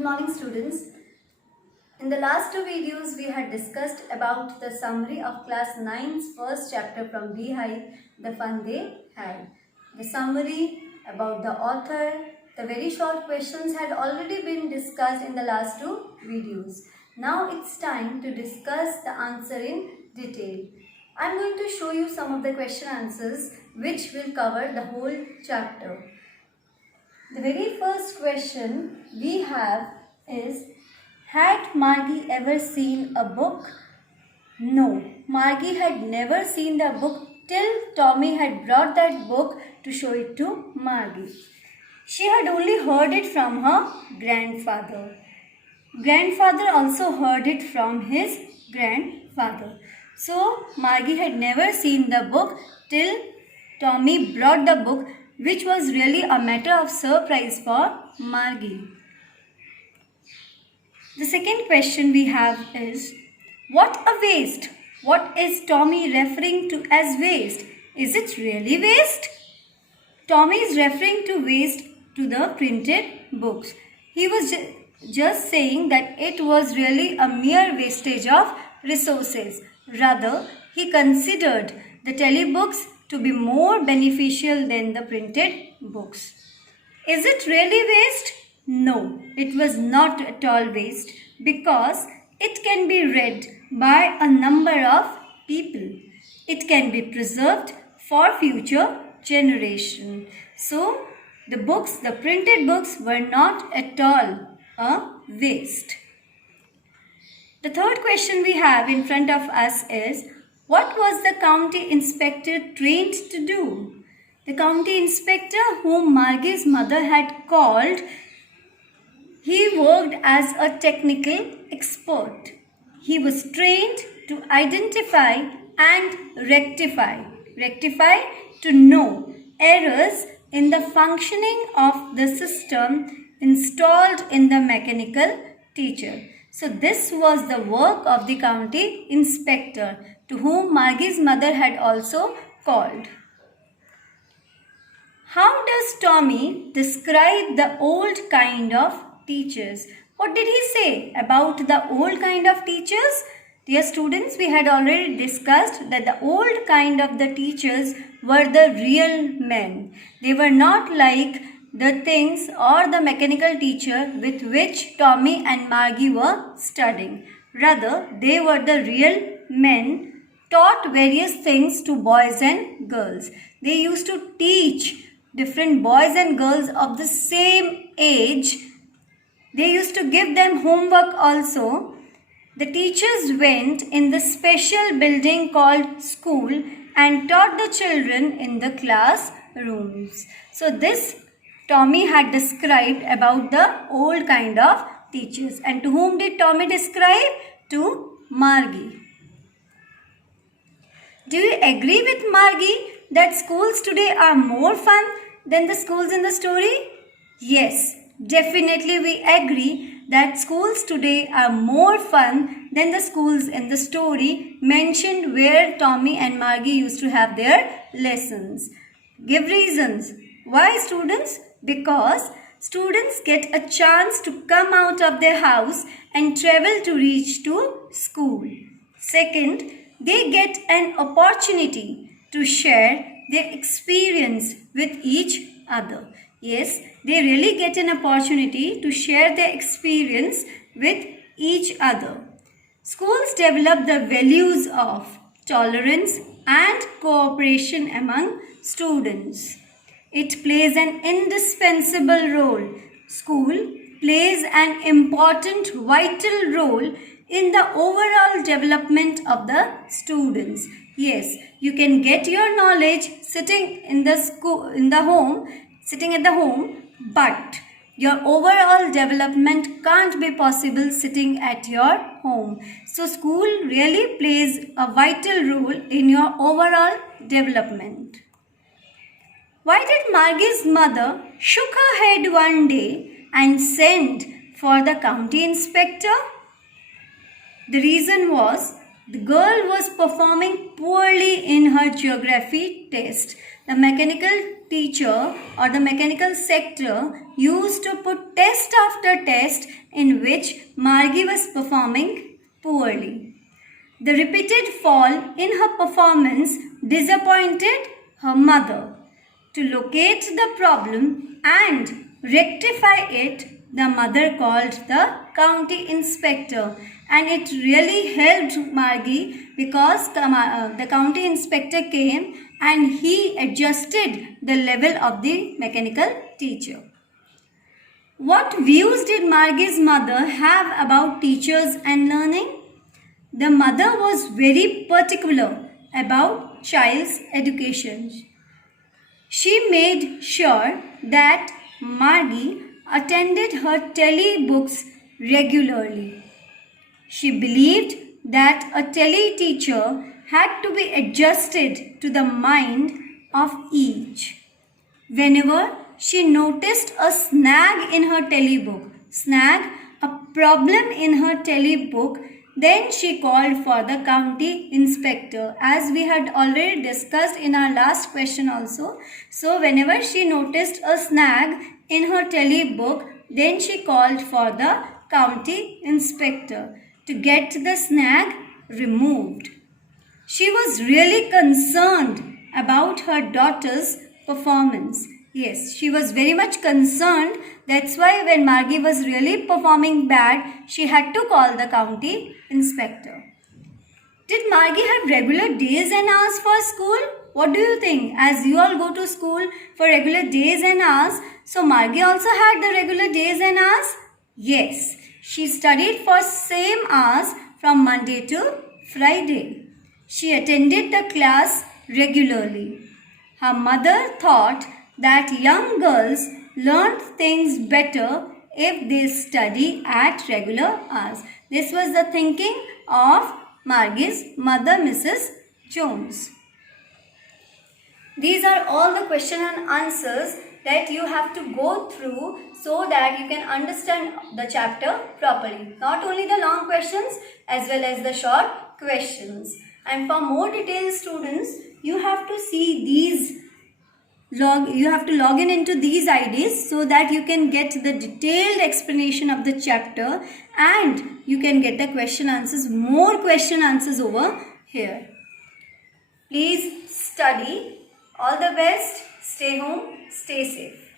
Good morning, students. In the last two videos, we had discussed about the summary of class 9's first chapter from Beehive, The Fun They Had. The summary about the author, the very short questions had already been discussed in the last two videos. Now it's time to discuss the answer in detail. I'm going to show you some of the question answers which will cover the whole chapter. The very first question we have is, had Margie ever seen a book? No, Margie had never seen the book till Tommy had brought that book to show it to Margie. She had only heard it from her grandfather. Grandfather also heard it from his grandfather. So, Margie had never seen the book till Tommy brought the book, which was really a matter of surprise for Margie. The second question we have is, what a waste? What is Tommy referring to as waste? Is it really waste? Tommy is referring to waste to the printed books. He was just saying that it was really a mere wastage of resources. Rather, he considered the telebooks to be more beneficial than the printed books. Is it really waste? No, it was not at all waste because it can be read by a number of people. It can be preserved for future generation. So, the books, the printed books were not at all a waste. The third question we have in front of us is, what was the county inspector trained to do? The county inspector whom Margie's mother had called, he worked as a technical expert. He was trained to identify and rectify. Rectify, to know errors in the functioning of the system installed in the mechanical teacher. So this was the work of the county inspector, to whom Margie's mother had also called. How does Tommy describe the old kind of teachers? What did he say about the old kind of teachers? Dear students, we had already discussed that the old kind of the teachers were the real men. They were not like the things or the mechanical teacher with which Tommy and Margie were studying. Rather, they were the real men, taught various things to boys and girls. They used to teach different boys and girls of the same age. They used to give them homework also. The teachers went in the special building called school and taught the children in the classrooms. So this Tommy had described about the old kind of teachers. And to whom did Tommy describe? To Margie. Do you agree with Margie that schools today are more fun than the schools in the story? Yes, definitely we agree that schools today are more fun than the schools in the story mentioned where Tommy and Margie used to have their lessons. Give reasons. Why, students? Because students get a chance to come out of their house and travel to reach to school. Second, they get an opportunity to share their experience with each other. Yes, they really get an opportunity to share their experience with each other. Schools develop the values of tolerance and cooperation among students. It plays an indispensable role. School plays an important, vital role in the overall development of the students. Yes, you can get your knowledge sitting in the sitting at the home, but your overall development can't be possible sitting at your home. So school really plays a vital role in your overall development. Why did Margie's mother shook her head one day and sent for the county inspector? The reason was the girl was performing poorly in her geography test. The mechanical teacher or the mechanical sector used to put test after test in which Margie was performing poorly. The repeated fall in her performance disappointed her mother. To locate the problem and rectify it, the mother called the county inspector, and it really helped Margie because the county inspector came and he adjusted the level of the mechanical teacher. What views did Margie's mother have about teachers and learning? The mother was very particular about child's education. She made sure that Margie attended her tele books regularly. She believed that a tele teacher had to be adjusted to the mind of each. Whenever she noticed a snag in her telebook, a problem in her telebook, then she called for the county inspector, as we had already discussed in our last question also. So whenever she noticed a snag in her telebook, then she called for the county inspector to get the snag removed. She was really concerned about her daughter's performance. Yes, she was very much concerned. That's why when Margie was really performing bad, she had to call the county inspector. Did Margie have regular days and hours for school? What do you think? As you all go to school for regular days and hours, so Margie also had the regular days and hours? Yes, she studied for same hours from Monday to Friday. She attended the class regularly. Her mother thought that young girls learn things better if they study at regular hours. This was the thinking of Margie's mother, Mrs. Jones. These are all the question and answers that you have to go through so that you can understand the chapter properly. Not only the long questions as well as the short questions. And for more detailed students, you have to see these you have to log in into these IDs so that you can get the detailed explanation of the chapter and you can get the more question answers over here. Please study. All the best. Stay home. Stay safe.